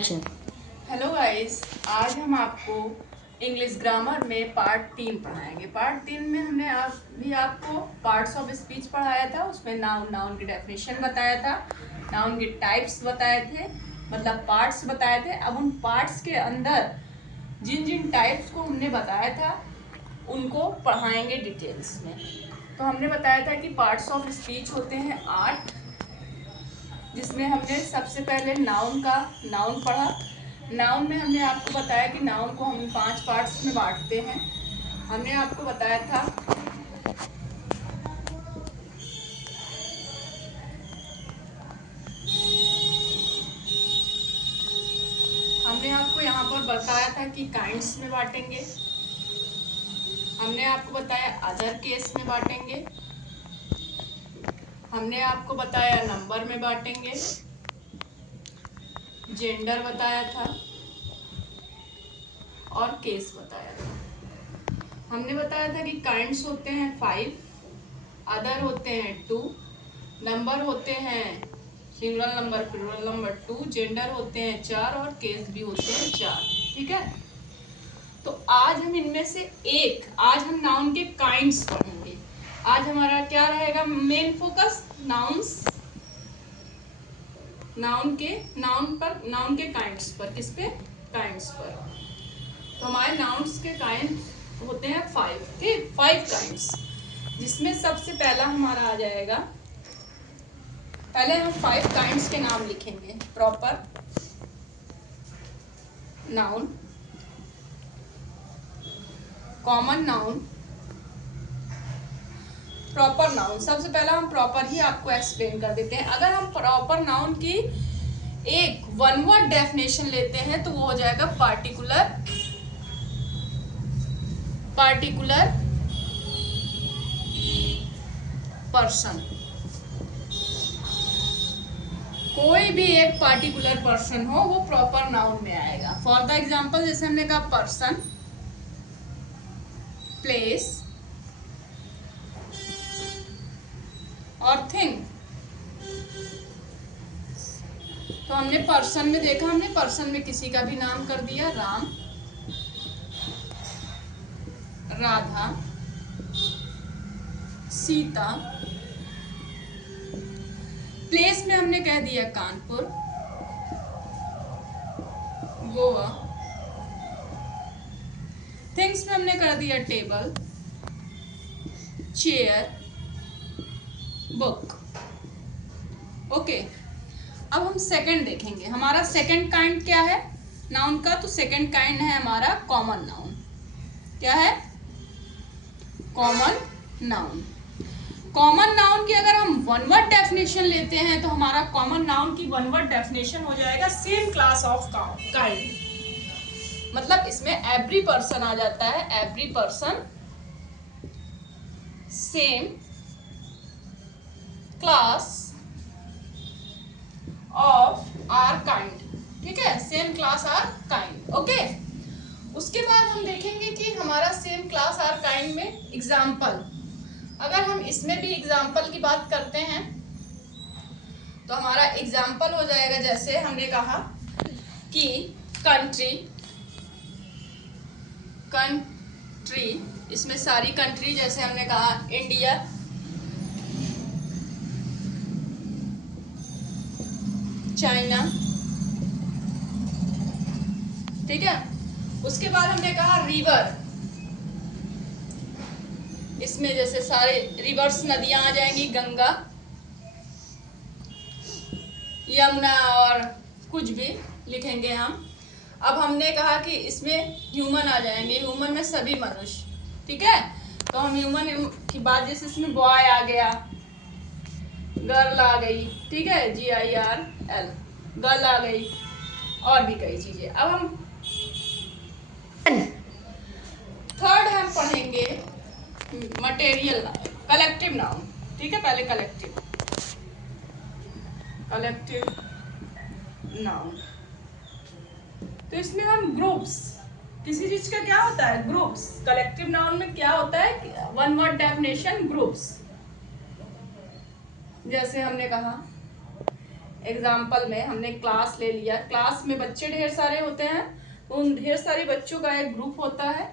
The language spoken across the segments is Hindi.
हेलो गाइस, आज हम आपको इंग्लिश ग्रामर में पार्ट 3 पढ़ाएंगे। पार्ट 3 में हमने अभी आपको पार्ट्स ऑफ स्पीच पढ़ाया था। उसमें नाउन की डेफिनेशन बताया था, नाउन के टाइप्स बताए थे, मतलब पार्ट्स बताए थे। अब उन पार्ट्स के अंदर जिन जिन टाइप्स को हमने बताया था उनको पढ़ाएंगे डिटेल्स में। तो हमने बताया था कि पार्ट्स ऑफ स्पीच होते हैं 8, जिसमें हमने सबसे पहले नाउन पढ़ा। नाउन में हमने आपको बताया कि नाउन को हम 5 पार्ट्स में बांटते हैं। हमने आपको बताया था यहाँ पर बताया था कि काइंड्स में बांटेंगे। हमने आपको बताया अदर केस में बांटेंगे। हमने आपको बताया नंबर में बांटेंगे, जेंडर बताया था और केस बताया था। हमने बताया था कि काइंड्स होते हैं 5, अदर होते हैं 2, नंबर होते हैं singular number plural number 2, gender होते हैं 4 और केस भी होते हैं 4। ठीक है, तो आज हम इनमें से आज हम नाउन के काइंड्स पढ़ेंगे। आज हमारा क्या रहेगा मेन फोकस? नाउन के काइंड्स पर। किस पे? काइंड्स पर। तो हमारे नाउन्स के काइंड्स होते हैं 5। ठीक, 5 काइंड्स, जिसमें सबसे पहला हमारा आ जाएगा। पहले हम 5 काइंड्स के नाम लिखेंगे। Proper noun, common noun, proper noun. सबसे पहला हम प्रॉपर ही आपको एक्सप्लेन कर देते हैं। अगर हम प्रॉपर नाउन की एक वन वर्ड डेफिनेशन लेते हैं तो वो हो जाएगा पार्टिकुलर पर्सन। कोई भी एक पार्टिकुलर पर्सन हो वो प्रॉपर नाउन में आएगा। फॉर द एग्जांपल, जैसे हमने कहा पर्सन, प्लेस और थिंग। तो हमने पर्सन में देखा, हमने पर्सन में किसी का भी नाम कर दिया, राम, राधा, सीता। प्लेस में हमने कह दिया कानपुर, गोवा। थिंग्स में हमने कर दिया टेबल, चेयर, बुक। ओके, अब हम सेकंड देखेंगे। हमारा सेकंड काइंड क्या है नाउन का? तो सेकंड काइंड है हमारा कॉमन नाउन। क्या है? Common noun. कॉमन नाउन की अगर हम वन वर्ड डेफिनेशन लेते हैं तो हमारा कॉमन नाउन की वन वर्ड डेफिनेशन हो जाएगा सेम क्लास ऑफ काइंड। मतलब इसमें एवरी पर्सन आ जाता है, every person, same class of or kind. ठीक है, same class or kind. Okay, उसके बाद हम देखेंगे कि हमारा सेम क्लास आर काइंड में एग्जाम्पल, अगर हम इसमें भी एग्जाम्पल की बात करते हैं तो हमारा एग्जाम्पल हो जाएगा, जैसे हमने कहा कि कंट्री, इसमें सारी कंट्री, जैसे हमने कहा इंडिया, चाइना। ठीक है, उसके बाद हमने कहा रिवर। इसमें जैसे सारे रिवर्स, नदियां आ जाएंगी, गंगा, यमुना और कुछ भी लिखेंगे हम। अब हमने कहा कि इसमें ह्यूमन आ जाएंगे, ह्यूमन में सभी मनुष्य। ठीक है, तो हम ह्यूमन की बात, जैसे इसमें बॉय आ गया, गर्ल आ गई। ठीक है, GIRL, गर्ल आ गई, और भी कई चीजें। अब हम थर्ड हम पढ़ेंगे मटेरियल नाउन, कलेक्टिव नाउन। ठीक है, पहले कलेक्टिव नाउन। तो इसमें हम ग्रुप्स, किसी चीज का क्या होता है? ग्रुप्स। कलेक्टिव नाउन में क्या होता है? One word definition, groups. जैसे हमने कहा एग्जाम्पल में हमने क्लास ले लिया, क्लास में बच्चे ढेर सारे होते हैं, तो उन ढेर सारे बच्चों का एक ग्रुप होता है।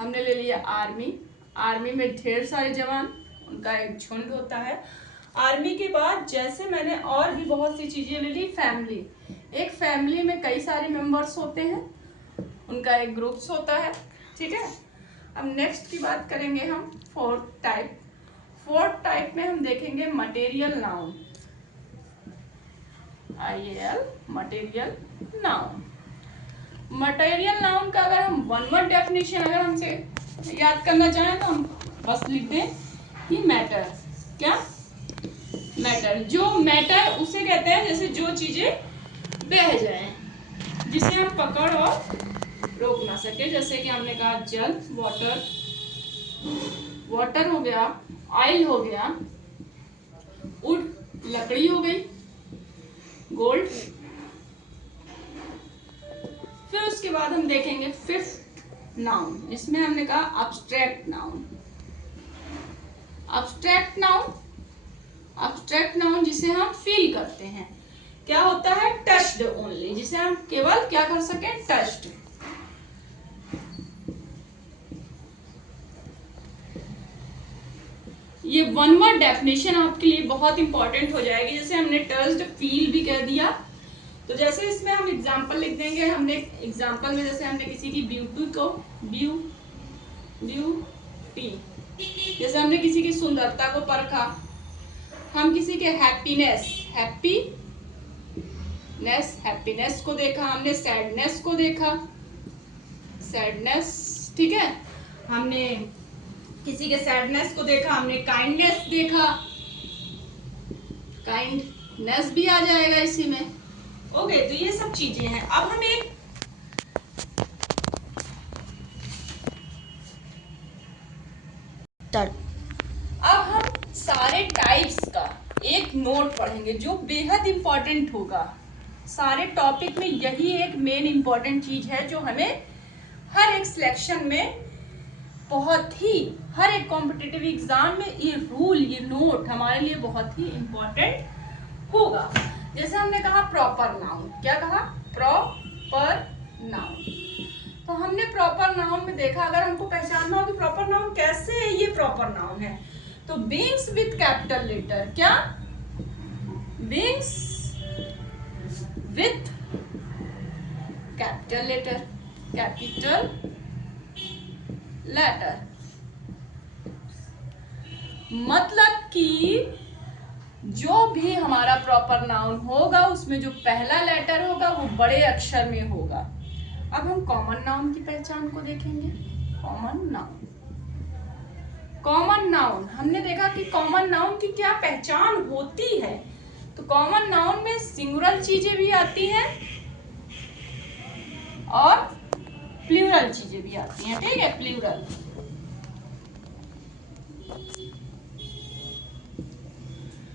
हमने ले लिया आर्मी, आर्मी में ढेर सारे जवान, उनका एक झुंड होता है। आर्मी के बाद जैसे मैंने और भी बहुत सी चीजें ले ली, फैमिली, एक फैमिली में कई सारे मेंबर्स होते हैं, उनका एक ग्रुप्स होता है, ठीक है। अब नेक्स्ट की बात करेंगे हम फोर्थ टाइप। फोर्थ टाइप में हम देखेंगे material noun, IAL, material noun. Material noun का अगर हम वन वर्ड डेफिनेशन अगर हमसे याद करना चाहें तो हम बस लिख दें कि मैटर, क्या मैटर, जो मैटर उसे कहते हैं जैसे जो चीजें बह जाए, जिसे हम पकड़ और रोक ना सके। जैसे कि हमने कहा जल, वाटर, वाटर हो गया, ऑयल हो गया, वुड लकड़ी हो गई, गोल्ड। फिर उसके बाद हम देखेंगे फिफ्थ नाउन, जिसमें हमने कहा abstract noun. Abstract noun, abstract noun जिसे हम फील करते हैं, क्या होता है, टच्ड ओनली, जिसे हम केवल क्या कर सके, टच्ड। ये वन वर्ड डेफिनेशन आपके लिए बहुत इंपॉर्टेंट हो जाएगी। जैसे हमने टच्ड, फील भी कह दिया, तो जैसे इसमें हम एग्जाम्पल लिख देंगे। हमने एग्जाम्पल में जैसे हमने किसी की ब्यूटी को ब्यूटी, जैसे हमने किसी की सुंदरता को परखा, हम किसी के हैप्पीनेस, हैप्पीनेस को देखा, हमने सैडनेस को देखा, सैडनेस, ठीक है, हमने किसी के सैडनेस को देखा, हमने काइंडनेस देखा, काइंडनेस भी आ जाएगा इसी में। ओके, तो ये सब चीजें हैं। अब हम एक अब हम सारे टाइप्स का एक नोट पढ़ेंगे जो बेहद इंपॉर्टेंट होगा। सारे टॉपिक में यही एक मेन इंपॉर्टेंट चीज है जो हमें हर एक सिलेक्शन में, बहुत ही हर एक कॉम्पिटिटिव एग्जाम में ये रूल, ये नोट हमारे लिए बहुत ही इंपॉर्टेंट होगा। जैसे हमने कहा प्रॉपर नाउन, क्या कहा, प्रॉपर नाउन। तो हमने प्रॉपर नाउन में देखा, अगर हमको पहचानना हो कि प्रॉपर नाउन कैसे है, ये प्रॉपर नाउन है, तो बीइंग्स विद कैपिटल लेटर, क्या, beings with capital letter, capital letter, मतलब कि जो भी हमारा प्रॉपर नाउन होगा उसमें जो पहला लेटर होगा वो बड़े अक्षर में होगा। अब हम कॉमन नाउन की पहचान को देखेंगे। कॉमन नाउन, कॉमन नाउन हमने देखा कि कॉमन नाउन की क्या पहचान होती है। तो कॉमन नाउन में सिंगुलर चीजें भी आती हैं और प्लूरल चीजें भी आती हैं, ठीक है, प्लूरल।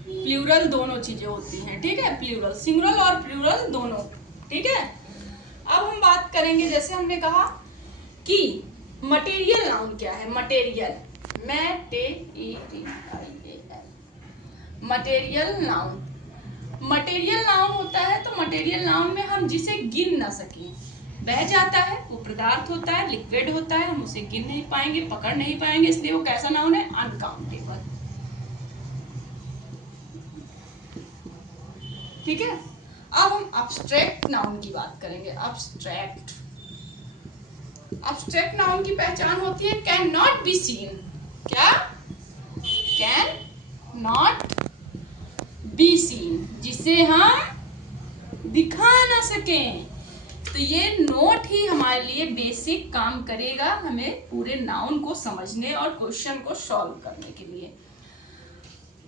प्लूरल दोनों चीजें होती हैं, ठीक है, प्लूरल, सिंगुलर और प्लूरल दोनों, ठीक है। अब हम बात करेंगे, जैसे हमने कहा कि मटेरियल नाउन क्या है, material, material noun, material noun होता है, तो मटेरियल नाउन में हम जिसे गिन ना सकें, बह जाता है, वो पदार्थ होता है, लिक्विड होता है, हम उसे गिन नहीं पाएंगे, पकड़ नहीं पाएंगे, इसलिए वो कैसा नाउन है, अनकाउंटेबल, ठीक है। अब हम अब्स्ट्रैक्ट नाउन की बात करेंगे। अब्स्ट्रैक्ट, अब्स्ट्रैक्ट नाउन की पहचान होती है कैन नॉट बी सीन, क्या, कैन नॉट बी सीन, जिसे हम दिखा ना सकें। तो ये नोट ही हमारे लिए बेसिक काम करेगा, हमें पूरे नाउन को समझने और क्वेश्चन को सॉल्व करने के लिए।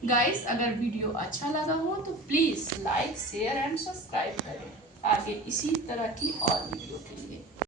गाइस, अगर वीडियो अच्छा लगा हो तो please like, share and subscribe करें आगे इसी तरह की और वीडियो के लिए।